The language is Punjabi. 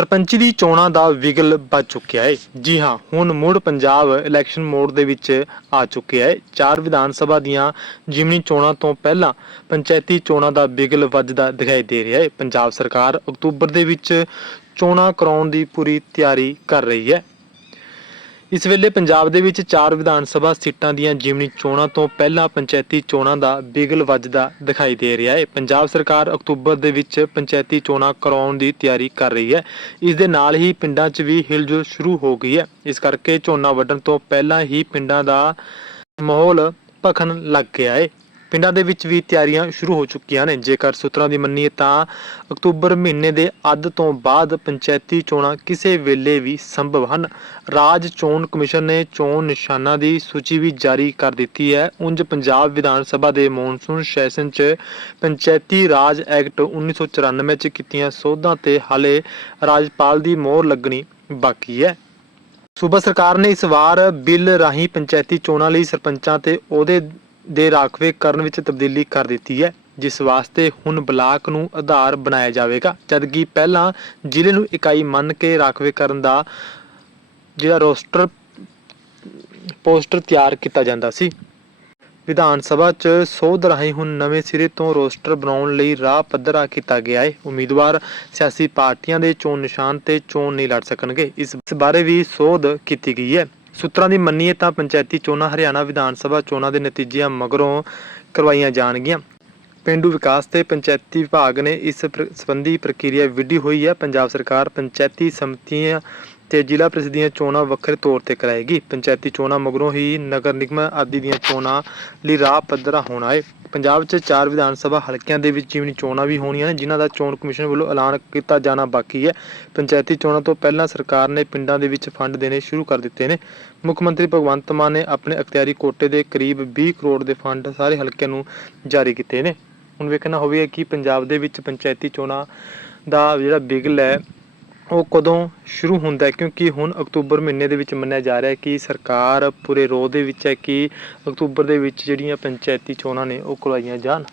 ਸਰਪੰਚੀ ਦੀ ਚੋਣਾਂ ਦਾ ਵਿਗਲ ਵੱਜ ਚੁੱਕਿਆ ਹੈ ਜੀ ਹਾਂ, ਹੁਣ ਮੁੜ ਪੰਜਾਬ ਇਲੈਕਸ਼ਨ ਮੋਡ ਦੇ ਵਿੱਚ ਆ ਚੁੱਕਿਆ ਹੈ ਚਾਰ ਵਿਧਾਨ ਸਭਾ ਦੀਆਂ ਜਿਮਨੀ ਚੋਣਾਂ ਤੋਂ ਪਹਿਲਾਂ ਪੰਚਾਇਤੀ ਚੋਣਾਂ ਦਾ ਵਿਗਲ ਵੱਜਦਾ ਦਿਖਾਈ ਦੇ ਰਿਹਾ ਹੈ ਪੰਜਾਬ ਸਰਕਾਰ ਅਕਤੂਬਰ ਦੇ ਵਿੱਚ ਚੋਣਾਂ ਕਰਾਉਣ ਦੀ ਪੂਰੀ ਤਿਆਰੀ ਕਰ ਰਹੀ ਹੈ ਇਸ ਵੇਲੇ ਪੰਜਾਬ ਦੇ ਵਿੱਚ ਚਾਰ ਵਿਧਾਨ ਸਭਾ ਸੀਟਾਂ ਦੀਆਂ ਜਿਮਨੀ ਚੋਣਾਂ ਤੋਂ ਪਹਿਲਾਂ ਪੰਚਾਇਤੀ ਚੋਣਾਂ ਦਾ ਬਿਗਲ ਵੱਜਦਾ ਦਿਖਾਈ ਦੇ ਰਿਹਾ ਹੈ। ਪੰਜਾਬ ਸਰਕਾਰ ਅਕਤੂਬਰ ਦੇ ਵਿੱਚ ਪੰਚਾਇਤੀ ਚੋਣਾਂ ਕਰਾਉਣ ਦੀ ਤਿਆਰੀ ਕਰ ਰਹੀ ਹੈ। ਇਸ ਦੇ ਨਾਲ ਹੀ ਪਿੰਡਾਂ 'ਚ ਵੀ ਹਿਲਜੁਲ ਸ਼ੁਰੂ ਹੋ ਗਈ ਹੈ। ਇਸ ਕਰਕੇ ਝੋਨਾ ਵੱਢਣ ਤੋਂ ਪਹਿਲਾਂ ਹੀ ਪਿੰਡਾਂ ਦਾ ਮਾਹੌਲ ਭਖਣ ਲੱਗ ਗਿਆ ਹੈ। ਪਿੰਡਾਂ ਦੇ ਵਿੱਚ ਵੀ ਤਿਆਰੀਆਂ ਸ਼ੁਰੂ ਹੋ ਚੁੱਕੀਆਂ ਨੇ। ਜੇਕਰ ਸੂਤਰਾਂ ਦੀ ਮੰਨੀਏ ਤਾਂ ਅਕਤੂਬਰ ਮਹੀਨੇ ਦੇ ਅੱਧ ਤੋਂ ਬਾਅਦ ਪੰਚਾਇਤੀ ਚੋਣਾਂ ਕਿਸੇ ਵੇਲੇ ਵੀ ਸੰਭਵ ਹਨ। ਰਾਜ ਚੋਣ ਕਮਿਸ਼ਨ ਨੇ ਚੋਣ ਨਿਸ਼ਾਨਾਂ ਦੀ ਸੂਚੀ ਵੀ ਜਾਰੀ ਕਰ ਦਿੱਤੀ ਹੈ। ਉਂਝ ਪੰਜਾਬ ਵਿਧਾਨ ਸਭਾ ਦੇ ਮੌਨਸੂਨ ਸੈਸ਼ਨ 'ਚ ਪੰਚਾਇਤੀ ਰਾਜ ਐਕਟ 1994 'ਚ ਕੀਤੀਆਂ ਸੋਧਾਂ ਤੇ ਹਾਲੇ ਰਾਜਪਾਲ ਦੀ ਮੋਹਰ ਲੱਗਣੀ ਬਾਕੀ ਹੈ। ਸੂਬਾ ਸਰਕਾਰ ਨੇ ਇਸ ਵਾਰ ਬਿੱਲ ਰਾਹੀਂ ਪੰਚਾਇਤੀ ਚੋਣਾਂ ਲਈ ਸਰਪੰਚਾਂ ਤੇ ਉਹਦੇ ਦੇ ਰਾਖਵੇ ਕਰਨ ਵਿੱਚ ਤਬਦੀਲੀ ਕਰ ਦਿੱਤੀ ਹੈ, ਜਿਸ ਵਾਸਤੇ ਹੁਣ ਬਲਾਕ ਨੂੰ ਆਧਾਰ ਬਣਾਇਆ ਜਾਵੇਗਾ। ਜਦਕਿ ਪਹਿਲਾਂ ਜ਼ਿਲ੍ਹੇ ਨੂੰ ਇਕਾਈ ਮੰਨ ਕੇ ਰਾਖਵੇ ਕਰਨ ਦਾ ਜਿਹੜਾ ਰੋਸਟਰ, ਪੋਸਟਰ ਤਿਆਰ ਕੀਤਾ ਜਾਂਦਾ ਸੀ। ਵਿਧਾਨ ਸਭਾ 'ਚ ਸੋਧ ਰਾਹੀਂ ਹੁਣ ਨਵੇਂ ਸਿਰੇ ਤੋਂ ਰੋਸਟਰ ਬਣਾਉਣ ਲਈ ਰਾਹ ਪੱਧਰਾ ਕੀਤਾ ਗਿਆ ਹੈ ਉਮੀਦਵਾਰ ਸਿਆਸੀ ਪਾਰਟੀਆਂ ਦੇ ਚੋਣ ਨਿਸ਼ਾਨ ਤੇ ਚੋਣ ਨਹੀਂ ਲੜ ਸਕਣਗੇ। ਇਸ ਬਾਰੇ ਵੀ ਸੋਧ ਕੀਤੀ ਗਈ ਹੈ। ਸੂਤਰਾਂ ਦੀ ਮੰਨੀਏ ਤਾਂ ਪੰਚਾਇਤੀ ਚੋਣਾਂ ਹਰਿਆਣਾ ਵਿਧਾਨ ਸਭਾ ਚੋਣਾਂ ਦੇ ਨਤੀਜਿਆਂ ਮਗਰੋਂ ਕਰਵਾਈਆਂ ਜਾਣਗੀਆਂ। ਪਿੰਡੂ ਵਿਕਾਸ ਤੇ ਪੰਚਾਇਤੀ ਵਿਭਾਗ ਨੇ ਇਸ ਸੰਬੰਧੀ ਪ੍ਰਕਿਰਿਆ ਵਿੱਢੀ ਹੋਈ ਹੈ। ਪੰਜਾਬ ਸਰਕਾਰ ਪੰਚਾਇਤੀ ਸਮਿਤੀਆਂ ਤੇ ਜ਼ਿਲ੍ਹਾ ਪ੍ਰੀਸ਼ਦ ਦੀਆਂ ਚੋਣਾਂ ਵੱਖਰੇ ਤੌਰ ਤੇ ਕਰਾਏਗੀ। ਪੰਚਾਇਤੀ ਚੋਣਾਂ ਮਗਰੋਂ ਹੀ ਨਗਰ ਨਿਗਮ ਆਦਿ ਦੀਆਂ ਚੋਣਾਂ ਲਈ ਰਾਹ ਪੱਧਰਾ ਹੋਣਾ ਹੈ ਪੰਜਾਬ 'ਚ ਚਾਰ ਵਿਧਾਨ ਸਭਾ ਹਲਕਿਆਂ ਦੇ ਵਿੱਚ ਜਿਮਨੀ ਚੋਣਾਂ ਵੀ ਹੋਣੀਆਂ ਨੇ, ਜਿਨ੍ਹਾਂ ਦਾ ਚੋਣ ਕਮਿਸ਼ਨ ਵੱਲੋਂ ਐਲਾਨ ਕੀਤਾ ਜਾਣਾ ਬਾਕੀ ਹੈ। ਪੰਚਾਇਤੀ ਚੋਣਾਂ ਤੋਂ ਪਹਿਲਾਂ ਸਰਕਾਰ ਨੇ ਪਿੰਡਾਂ ਦੇ ਵਿੱਚ ਫੰਡ ਦੇਣੇ ਸ਼ੁਰੂ ਕਰ ਦਿੱਤੇ ਨੇ। ਮੁੱਖ ਮੰਤਰੀ ਭਗਵੰਤ ਮਾਨ ਨੇ ਆਪਣੇ ਅਖਤਿਆਰੀ ਕੋਟੇ ਦੇ ਕਰੀਬ 20 ਕਰੋੜ ਦੇ ਫੰਡ ਸਾਰੇ ਹਲਕਿਆਂ ਨੂੰ ਜਾਰੀ ਕੀਤੇ ਨੇ। ਹੁਣ ਵੇਖਣਾ ਹੋਵੇਗਾ ਕਿ ਪੰਜਾਬ ਦੇ ਵਿੱਚ ਪੰਚਾਇਤੀ ਚੋਣਾਂ ਦਾ ਜਿਹੜਾ ਬਿਗਲ ਹੈ ਉਹ ਕਦੋਂ ਸ਼ੁਰੂ ਹੁੰਦਾ ਹੈ? ਕਿਉਂਕਿ ਹੁਣ ਅਕਤੂਬਰ ਮਹੀਨੇ ਦੇ ਵਿੱਚ ਮੰਨਿਆ ਜਾ ਰਿਹਾ ਹੈ ਕਿ ਸਰਕਾਰ ਪੂਰੇ ਰੋਹ ਦੇ ਵਿੱਚ ਹੈ ਕਿ ਅਕਤੂਬਰ ਦੇ ਵਿੱਚ ਜਿਹੜੀਆਂ ਪੰਚਾਇਤੀ ਚੋਣਾਂ ਨੇ ਉਹ ਕਰਵਾਈਆਂ ਜਾਣ।